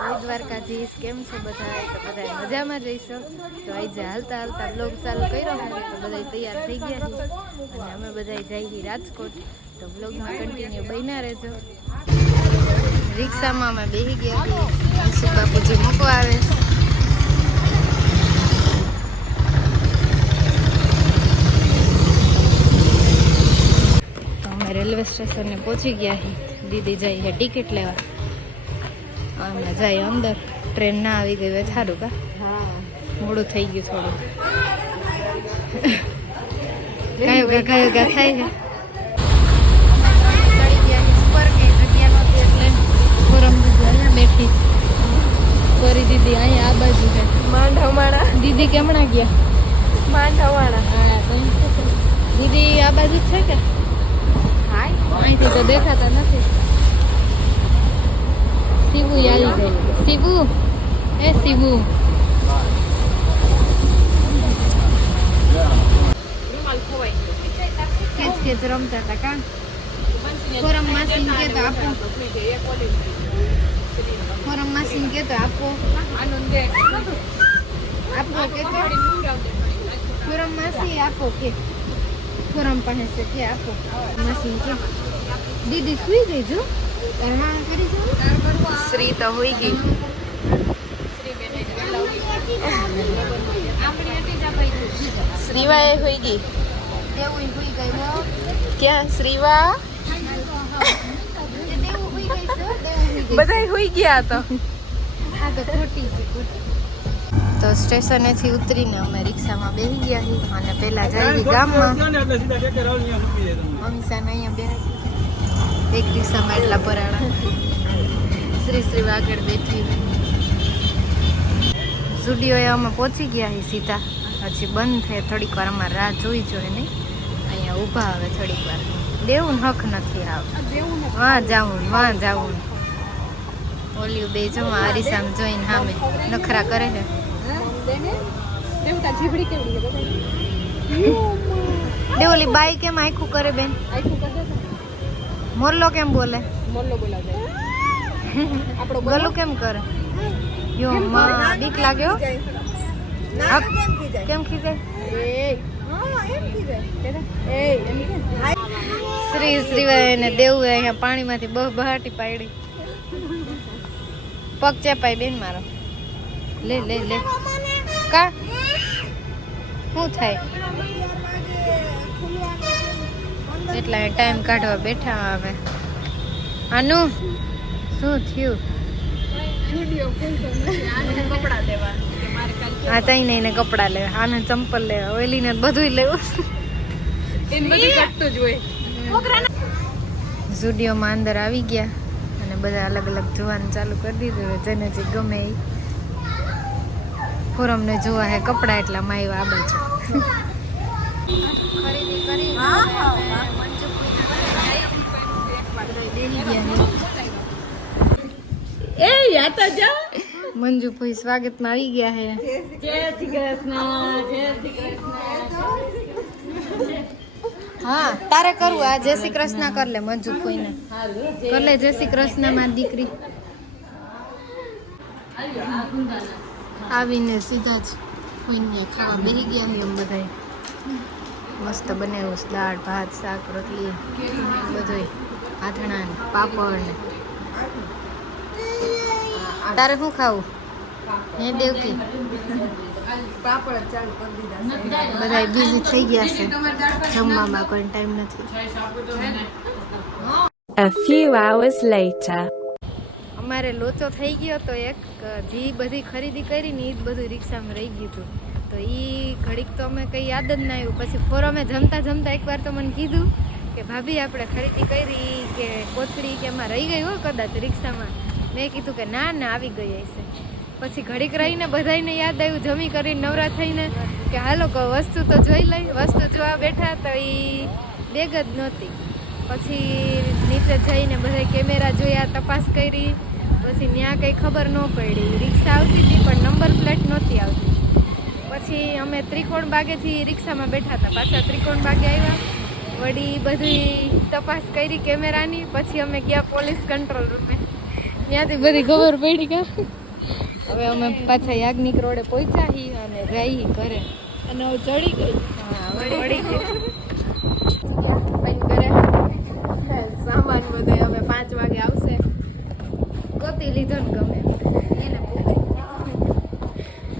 જય દ્વારકાધીશ, કેમ છો બધા તો બધા મજામાં જઈશો? તો આજે હાલતા હાલતા બ્લોગ ચાલુ કર્યો હોય તો બધા તૈયાર થઈ ગયા છે. અને અમે બધા જઈએ રાજકોટ. તો બ્લોગમાં કન્ટિન્યુ બન્યા રહેજો. રિક્ષામાં અમે બેસી ગયા હસુ બાપુજી મૂકવા આવે છે. રેલવે સ્ટેશને પહોંચી ગયા દીદી જઈએ ટિકિટ લેવા. અમે જાય અંદર. ટ્રેન ના આવી ગઈ હોય સારું કા? મોડું થઈ ગયું થોડું. કયું ગા કયું ગા થાય છે? બેઠી કોરી દીદી અહીંયા આ બાજુ છે. માંડવવાળા. દીદી કેમણા ગયા? માંડવવાળા. હા તો. દીદી આ બાજુ છે કે? અહીંથી તો દેખાતા નથી. શિબુ ગઈ શિબુ એ શિબુ ખેંચ ખેંચ રમતા હતા કા ફોરમ માસીન કે તો આપો ફોરમ માસીન કે તો આપો આપો કે ફોરમ માસી આપો કે ફોરમ પાસે છે કે આપો માસી કે દીદી સુઈ ગઈ જો શ્રી તો હોઈ ગઈ. શ્રીવા એ હોઈ ગઈ. ક્યાં? શ્રીવા? બધા હોઈ ગયા તો. તો સ્ટેશનેથી ઉતરીને અમે રિક્ષામાં બેસી ગયા અને પહેલા જઈ ગામમાં. અમીસાને અહીંયા બે એક રિક્ષામાં એટલા પરાણા શ્રી શ્રી આગળ બેઠી. સ્ટુડિયોએ અમે પહોંચી ગયા છીએ સીધા. હજી બંધ થાય થોડીક વાર અમારે રાહ જોઈ જોઈએ નહીં અહીંયા ઊભા આવે થોડીક વાર. દેવું હક નથી આવ. વાં જાવું વાં જાવું. ઓલ્યું બે જો આરીસામ જોઈને સામે નખરા કરે છે. દેવલી ઓલી બાઈ કેમ આખું કરે બેન? મોરલો કેમ બોલે? ગલું કેમ કરે? યો માં બીક લાગ્યો? કેમ ખીજાય? શ્રી શ્રીવાય ને દેવું અહીંયા પાણીમાંથી બહુ બહાટી પાડી. પગ ચેપાય બેન મારો. લે લે લે. કા? શું થાય? એટલા ટાઈમ કાઢવા બેઠા હવે. આનું શું થયું? આ તઈ નહીં ને કપડા લેવા. આને ચંપલ લેવા. ઓઈલીને બધું લેવું. ઝુડિયોમાં અંદર આવી ગયા અને બધા અલગ અલગ જોવાનું ચાલુ કરી દીધું જેને જે ગમે એ ફોરમને જોવા હે કપડા એટલા માં આવ્યા આ બાજુ ખરીદી કરી. એ યા તો જા મંજુ ભાઈ સ્વાગતમાં આવી ગયા હે. જય શ્રી કૃષ્ણ જય શ્રી કૃષ્ણ. હા તારે કરવું આ જય શ્રી કૃષ્ણ કર લે મંજુ કોઈને કર લે જય શ્રી કૃષ્ણમાં દીકરી. આવીને સીધા જ કોઈને ખાવા બેસી ગયા છે એમ બધાય. મસ્ત બનાવ્યું દાળ ભાત શાક રોટલી બધુંય. આથણા ને પાપડ ને. તારે શું ખાવું? હે દેવકી? બધા બિઝી થઈ ગયા છે. જમવામાં કોઈ ટાઈમ નથી. A few hours later. અમારે લોચો થઈ ગયો તો એક જે બધી ખરીદી કરી ને એ જ બધું રિક્ષામાં રહી ગયું હતું. તો એ ઘડીક તો અમે કંઈ યાદ જ ના આવ્યું. પછી ફોરમે જમતા જમતા એકવાર તો મને કીધું કે ભાભી, આપણે ખરીદી કરી કે કોથળી કે એમાં રહી ગઈ હો કદાચ રિક્ષામાં. મેં કીધું કે ના ના, આવી ગઈ હશે. પછી ઘડીક રહીને બધાને યાદ આવ્યું, જમી કરીને નવરા થઈને કે હાલો કહો વસ્તુ તો જોઈ લઈ. વસ્તુ જોવા બેઠા તો એ બેગ જ નહોતી. પછી નીચે જઈને બધા કેમેરા જોયા, તપાસ કરી. પછી ત્યાં કંઈ ખબર ન પડી. રિક્ષા આવતી હતી, પણ નંબર પ્લેટ નહોતી આવતી. પછી અમે ત્રિકોણ બાગેથી રિક્ષામાં બેઠા હતા. પાછા ત્રિકોણ બાગે આવ્યા. વળી બધી તપાસ કરી કેમેરાની પછી અમે ગયા પોલીસ કંટ્રોલ રૂમે. ત્યાંથી બધી ખબર પડી ગયા હવે અમે પાછા યાજ્ઞિક રોડે પહોંચ્યા હી અને જઈ ઘરે. અને હવે ચડી ગઈ. હા હવે ગઈ. સામાન બધો હવે પાંચ વાગે આવશે. ગોતી લીધો ને ગમે એને.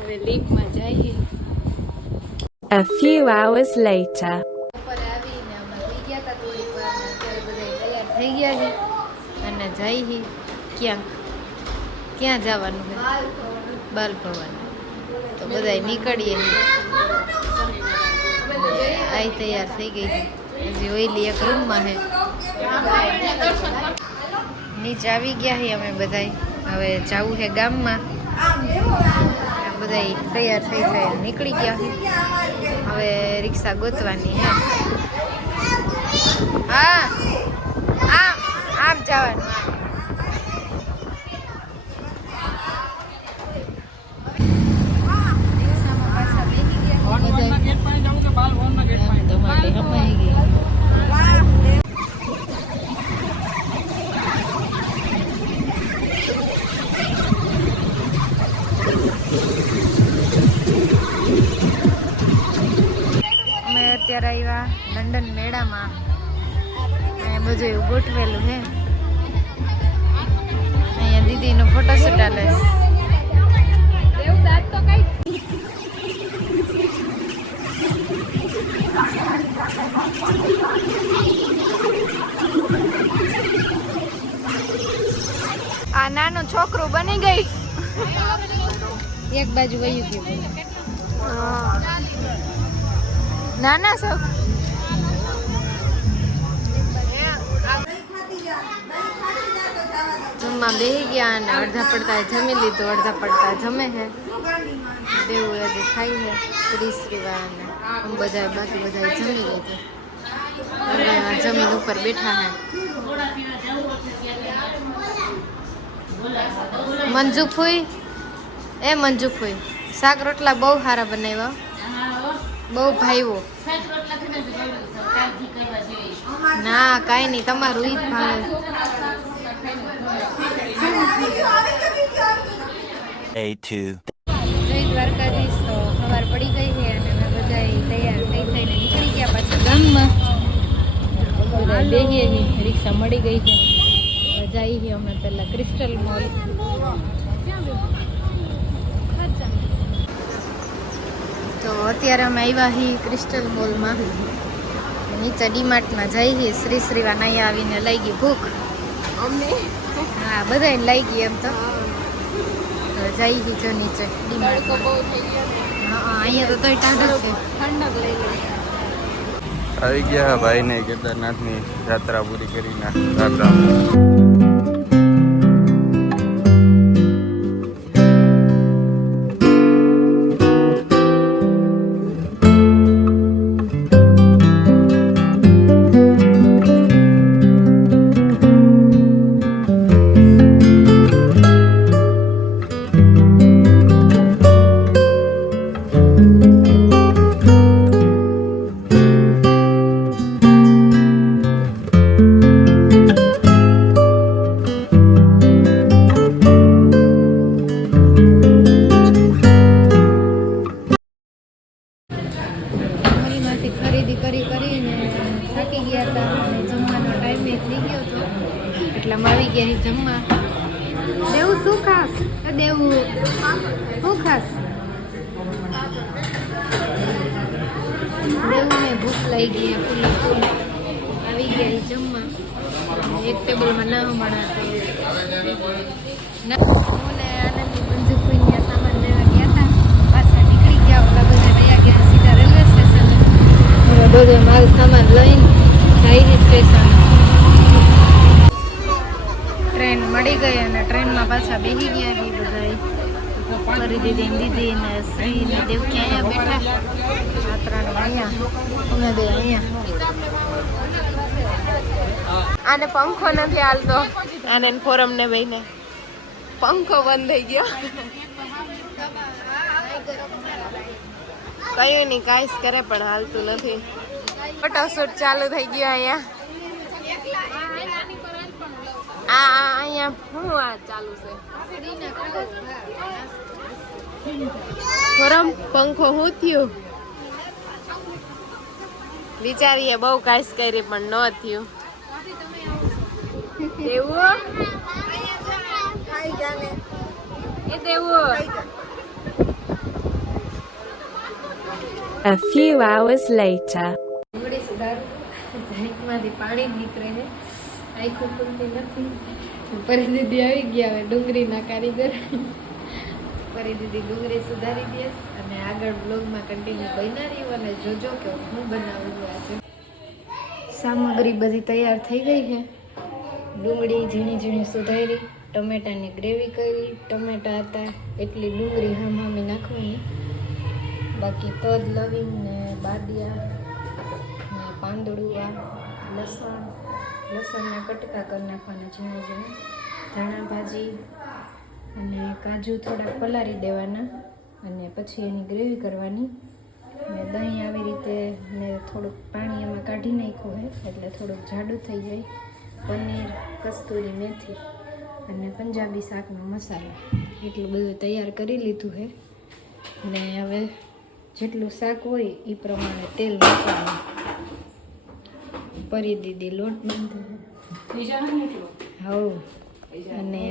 હવે લીફમાં જઈએ A few hours later. જઈ હી. ક્યાંક, ક્યાં જવાનું છે બાલ ભવાનું તો બધા નીકળીએ આઈ તૈયાર થઈ ગઈ હજી ઓઈલી એક રૂમમાં હે. નીચે આવી ગયા હી અમે બધા હવે જવું છે ગામમાં. બધા તૈયાર થઈ થઈ નીકળી ગયા છે હવે રિક્ષા ગોતવાની હે. હા, આમ આમ જવાનું રિક્ષામાં પાછા બેસી ગયા બધા. અમે અત્યારે આવ્યા લંડન મેળામાં બધું એવું ગોઠવેલું હે અહીંયા દીદીનો ફોટોશૂટ આલે છે. આ નાનું છોકરું બની ગઈ. એક બાજુ વયું ગયું. નાના છો? જમવા બેસી ગયા અને અડધા પડતા જમી લીધું અડધા પડતા જમે હે. દેવું આજે ખાઈ હે. શ્રી શ્રીવા અને આમ બધા બાકી બધા જમી લીધું. જમીન ઉપર બેઠા હે. મંજુ ફૂઈ? એ મંજુફુઈ શાક રોટલા બહુ સારા બનાવ્યા. બહુ ભાઈઓ ના કાંઈ નહીં તમારું ઈ જ ભાવે. દ્વારકાધીશ તો ખબર પડી ગઈ છે અને અમે બધા તૈયાર થઈ થઈને નીકળી ગયા પછી ગામમાં. બધા બેહીએ રિક્ષા મળી ગઈ છે. જઈએ અમે પહેલાં ક્રિસ્ટલ મોલ તો અત્યારે અમે આવ્યા છીએ ક્રિસ્ટલ મોલમાં નીચે ડીમાર્ટમાં જઈએ શ્રી શ્રીવા અહીંયા આવીને લઈ ગઈ ભૂખ. અમને? હા બધાને લઈ ગઈ એમ તો. જઈ હી જો નીચે ડીમાર્ટમાં. બહુ થઈ ગયો ને. હા અહીંયા તો તોય ટાઢ છે. ઠંડક લઈ ગઈ આવી ગયા ભાઈને કેદારનાથની યાત્રા પૂરી કરીને. યાત્રા મોલમાંથી દેવું ને ભૂખ લઈ ગઈ ફૂલ ફૂલ આવી ગયા જમવા. એક ટેબલમાં ના હમણાં તો. ને આનંદી મંજુ કુઈના સામાન લેવા ગયા હતા. પાછા નીકળી ગયા ઓલા બધા રહ્યા ગયા સીધા રેલવે સ્ટેશન. બધો માલ સામાન લઈને જાય સ્ટેશન. ટ્રેન મળી ગઈ અને ટ્રેનમાં પાછા બેસી ગયા બધા કરી દીધી દીદી ને શ્રી ને દેવ અહીંયા બેઠા છાત્રાને અહીંયા અમે બે અહીંયા આને પંખો નથી હાલતો. આને ફોરમ ને ભાઈને પંખો બંધ થઈ ગયો. કયું નહીં કાંઈ કરે પણ હાલતું નથી. ફોટોશૂટ ચાલુ થઈ ગયો અહીંયા. આ આ અહીંયા શું આ ચાલુ છે? ફોરમ પંખો હું થયું? વિચારીએ બહુ કાશ કરી પણ ન થયું. એવું એ દેવું A few hours later. ડુંગળી સુધાર. ધાંકમાંથી પાણી નીકળે છે. આખું ખુલતી નથી. પરી દીદી આવી ગયા હવે ડુંગળીના કારીગર. પરી દીધી ડુંગળી સુધારી દઈશ અને આગળ બ્લોગમાં કન્ટિન્યુ રહ્યું અને જોજો કે હું બનાવું આજે. સામગ્રી બધી તૈયાર થઈ ગઈ છે. ડુંગળી ઝીણી ઝીણી સુધારી, ટમેટાની ગ્રેવી કરી, ટમેટા હતા એટલી ડુંગળી હામ હામી નાખવાની. બાકી તદ લવિંગ ને બાદિયા ને પાંદડું લસણ, લસણના કટકા કરી નાખવાના ઝીણા ઝીણા. ધાણા ભાજી અને કાજુ થોડાક પલાળી દેવાના અને પછી એની ગ્રેવી કરવાની. ને દહીં આવી રીતે મેં થોડુંક પાણી એમાં કાઢી નાખ્યું હોય એટલે થોડુંક જાડું થઈ જાય. પનીર કસ્તુરી મેથી અને પંજાબી શાકનો મસાલો. એટલું બધું તૈયાર કરી લીધું છે ને હવે જેટલું શાક હોય એ પ્રમાણે તેલ મૂકવાનું પરી દીદી લોટ બાંધે હવ. અને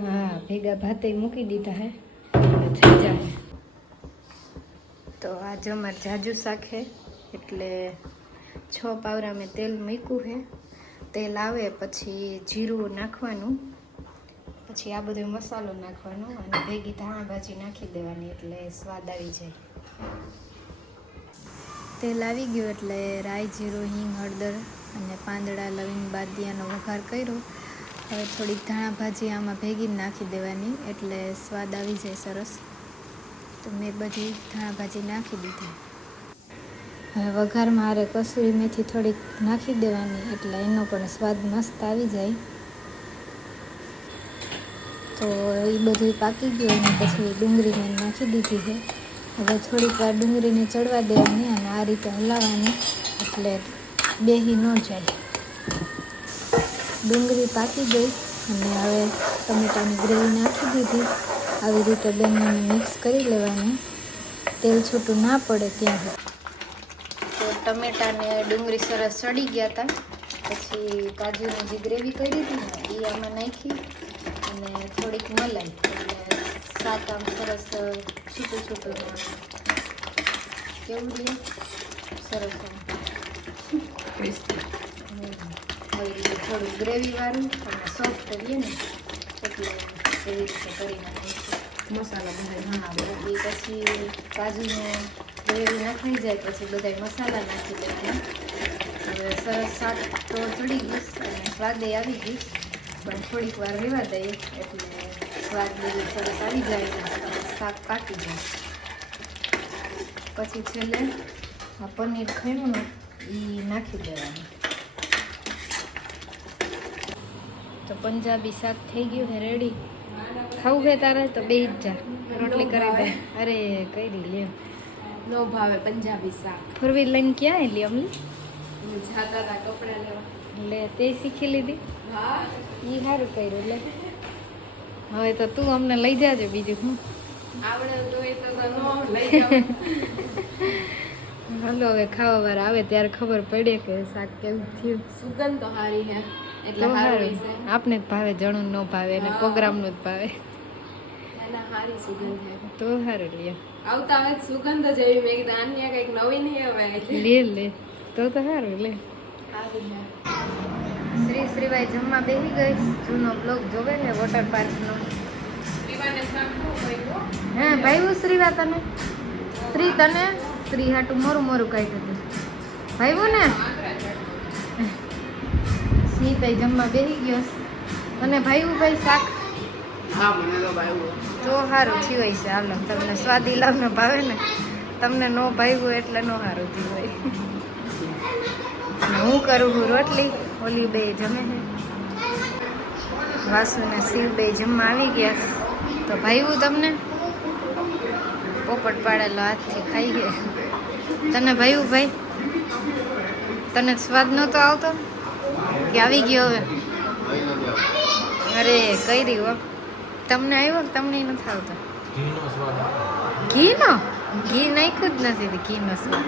હા ભેગા ભાતે મૂકી દીધા હે. થઈ જાય. તો આજે અમારે જાજુ શાક હે એટલે છ પાવરા મેં તેલ મૂક્યું છે તેલ આવે પછી જીરું નાખવાનું. પછી આ બધો મસાલો નાખવાનો અને ભેગી ધાણા ભાજી નાખી દેવાની એટલે સ્વાદ આવી જાય. તેલ આવી ગયું એટલે રાઈ જીરું હિંગ હળદર અને પાંદડા લવિંગ બાદિયાનો વઘાર કર્યો. હવે થોડીક ધાણા ભાજી આમાં ભેગી નાખી દેવાની, એટલે સ્વાદ આવી જાય સરસ. તો મેં બધી ધાણા ભાજી નાખી દીધી. હવે વઘારમાં હારે કસૂરી મેથી થોડીક નાખી દેવાની, એટલે એનો પણ સ્વાદ મસ્ત આવી જાય. તો એ બધું પાકી ગયું અને પછી ડુંગળી મેં નાખી દીધી છે. હવે થોડીક વાર ડુંગળીને ચડવા દેવાની અને આ રીતે હલાવવાની, એટલે બેહી ન જાય. ડુંગળી પાકી ગઈ અને હવે ટમેટાની ગ્રેવી નાખી દીધી. આવી રીતે બંનેને મિક્સ કરી લેવાની. તેલ છૂટું ના પડે ત્યાં તો ટમેટાને ડુંગળી સરસ સડી ગયા હતા. પછી કાજુની જે ગ્રેવી કરી હતી, એ આમાં નાખી અને થોડીક મલાઈ. એટલે આમ સરસ છૂટું છૂટું કેવું લે સરસ થોડું ગ્રેવી વાળું અને સોફ્ટ રહીએ ને એટલે એવી રીતે કરી નાખીશું મસાલા બધા હા બધી પછી કાજુને ગ્રેવી નખાઈ જાય પછી બધા મસાલા નાખી દેવાના હવે સરસ શાક તો ચડી ગઈશ અને સ્વાદે આવી ગયું પણ થોડીક વાર રહેવા દઈએ એટલે સ્વાદ બધું સરસ આવી જાય શાક પાકી જાય પછી છેલ્લે આ પનીર ખમણ એ નાખી દેવાનું તો પંજાબી શાક થઈ ગયું છે રેડી ખાવું કે તારે? તો બે જ જા. રોટલી કરી દે. અરે કરી લે. નો ભાવે પંજાબી શાક. ફોર વ્હીલ લઈને ક્યાં એલી અમલી જાતા હતા કપડા લેવા. લે તે શીખી લીધી. હા. એ સારું કર્યું લે. હવે તો તું અમને લઈ જાજે બીજું હું નો હાલો હવે ખાવા વાર આવે ત્યારે ખબર પડે કે શાક કેવું થયું. સુગંધ તો સારી હે એટલે સારું છે આપને જ ભાવે જણું ન ભાવે અને પ્રોગ્રામનું જ ભાવે. તો સારું લે આવતા હવે સુગંધ જ એવી મેં કીધું આ કંઈક નવી નહીં આવે લે લે. તો તો સારું લે. શ્રી શ્રીભાઈ જમવા બેસી ગઈ. જૂનો બ્લોગ જોવે છે વોટર પાર્કનો હે ભાઈ શ્રીવા તને? શ્રી તને? શ્રી હાટું મોરું મોરું કાઢ્યું હતું. ભાઈવું ને? સ્મિતાઈ જમવા બેસી ગયો અને ભાઈ શાક? હા તો સારું થયું હોય છે હાલો તમને સ્વાદી લાવને ભાવે ને તમને નો ભાવ્યું એટલે નો સારું થયું હોય. હું કરું છું રોટલી? ઓલી બે જમે છે. વાસુ ને શિવ બે જમવા આવી ગયા તો ભાઈવું તમને? પોપટ પાડેલો હાથથી ખાઈ ગયા. તને ભાઈવું ભાઈ? તને સ્વાદ નહોતો આવતો? કે આવી ગયો હવે. અરે કઈ રહ્યું તમને આવ્યો કે તમને નથી આવતો? ઘીનો ઘી નાખ્યું જ નથી ઘીનો સ્વાદ.